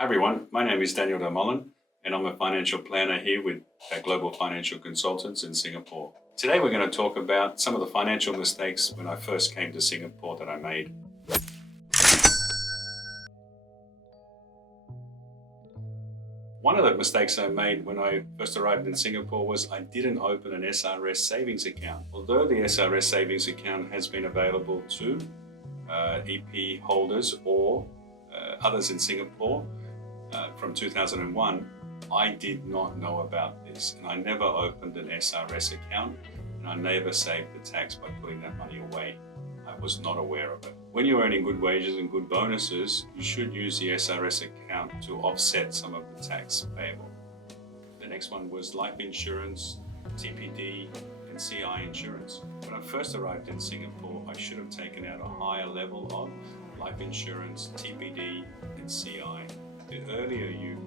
Hi everyone, my name is Daniel Dal Molin and I'm a financial planner here with Global Financial Consultants in Singapore. Today we're going to talk about some of the financial mistakes when I first came to Singapore that I made. One of the mistakes I made when I first arrived in Singapore was I didn't open an SRS savings account. Although the SRS savings account has been available to EP holders or others in Singapore from 2001, I did not know about this, and I never opened an SRS account, and I never saved the tax by putting that money away. I was not aware of it. When you're earning good wages and good bonuses, you should use the SRS account to offset some of the tax payable. The next one was life insurance, TPD, and CI insurance. When I first arrived in Singapore, I should have taken out a higher level of life insurance, TPD, and CI. The earlier you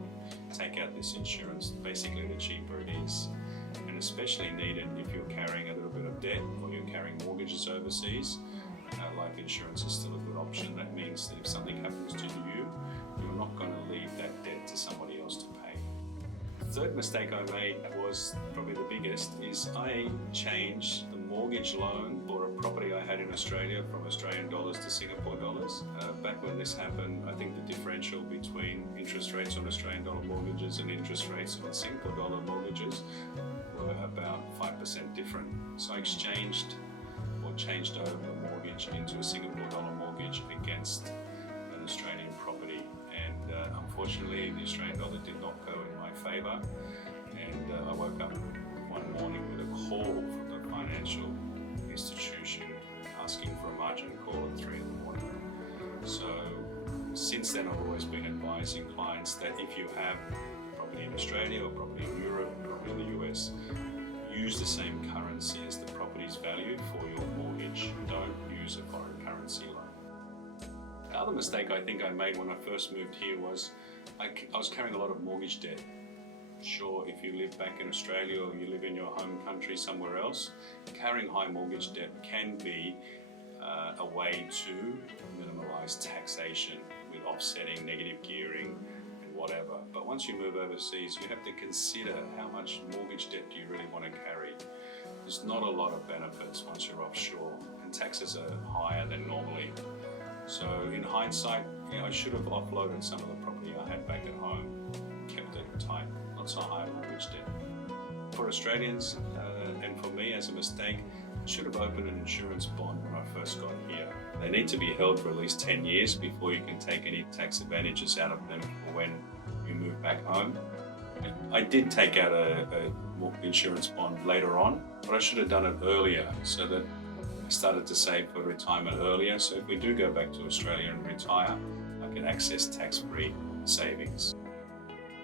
take out this insurance, basically the cheaper it is. And especially needed if you're carrying a little bit of debt or you're carrying mortgages overseas. Life insurance is still a good option. That means that if something happens to you, you're not going to leave that debt to somebody else to pay. The third mistake I made was probably the biggest, is I changed the mortgage loan for a property I had in Australia from Australian dollars to Singapore dollars. Back when this happened, I think the differential between interest rates on Australian dollar mortgages and interest rates on Singapore dollar mortgages were about 5% different. So I changed over the mortgage into a Singapore dollar mortgage against an Australian property, and unfortunately the Australian dollar did not go in my favour, and I woke up one morning with a call from the financial institution asking for a margin call at 3 in the morning. So since then I've always been advising clients that if you have property in Australia or property in Europe or property in the US, use the same currency as the property's value for your mortgage. Don't use a foreign currency loan. The other mistake I think I made when I first moved here was I was carrying a lot of mortgage debt. Sure, if you live back in Australia or you live in your home country somewhere else, carrying high mortgage debt can be a way to minimise taxation with offsetting negative gearing and whatever. But once you move overseas, you have to consider how much mortgage debt do you really want to carry. There's not a lot of benefits once you're offshore, and taxes are higher than normally. So in hindsight, I should have offloaded some of the property I had back at home, kept it tight, not so high mortgage debt. For Australians, and for me as a mistake, I should have opened an insurance bond when I first got here. They need to be held for at least 10 years before you can take any tax advantages out of them for when you move back home. I did take out a insurance bond later on, but I should have done it earlier so that I started to save for retirement earlier. So if we do go back to Australia and retire, I can access tax-free savings.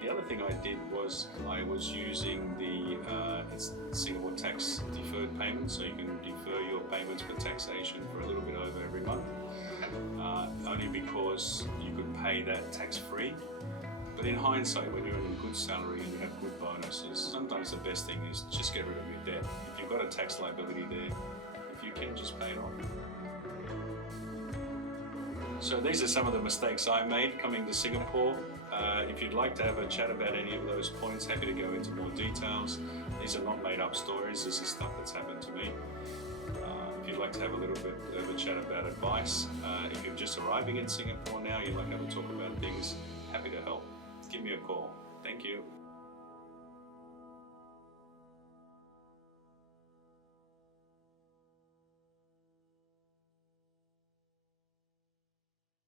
The other thing I did was I was using the Singapore tax deferred payment, so you can defer your payments for taxation for a little bit over every month, only because you could pay that tax-free. But in hindsight, when you're in a good salary and you have good bonuses, sometimes the best thing is just get rid of your debt. If you've got a tax liability there, if you can, just pay it off. So these are some of the mistakes I made coming to Singapore. If you'd like to have a chat about any of those points, happy to go into more details. These are not made up stories, this is stuff that's happened to me. If you'd like to have a little bit of a chat about advice, if you're just arriving in Singapore now, you'd like to have a talk about things, happy to help. Give me a call. Thank you.